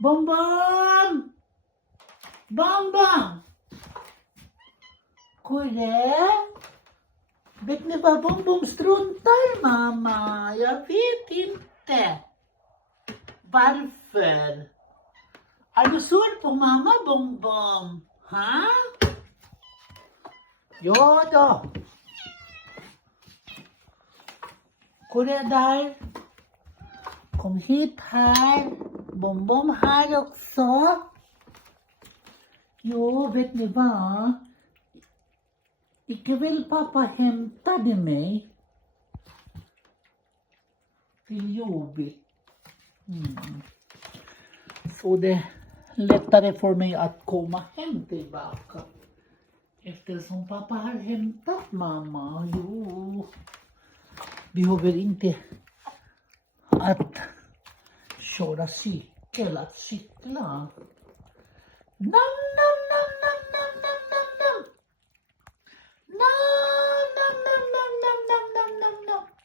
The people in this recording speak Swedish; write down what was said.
Bonbon! Bonbon! Kurde? Vet ni vad Bonbon struntar i mamma? Jag vet inte. Varför? Är du sur på mamma, Bonbon? Ha? Ja då. Kurde där. Kom hit här. Bonbon här också. Jo, vet ni vad? Ikväll pappa hämtade mig till jobbet. Så det är lättare för mig att komma hem tillbaka. Eftersom pappa har hämtat mamma. Jo, behöver inte att köra cykel, att cykla. Nej!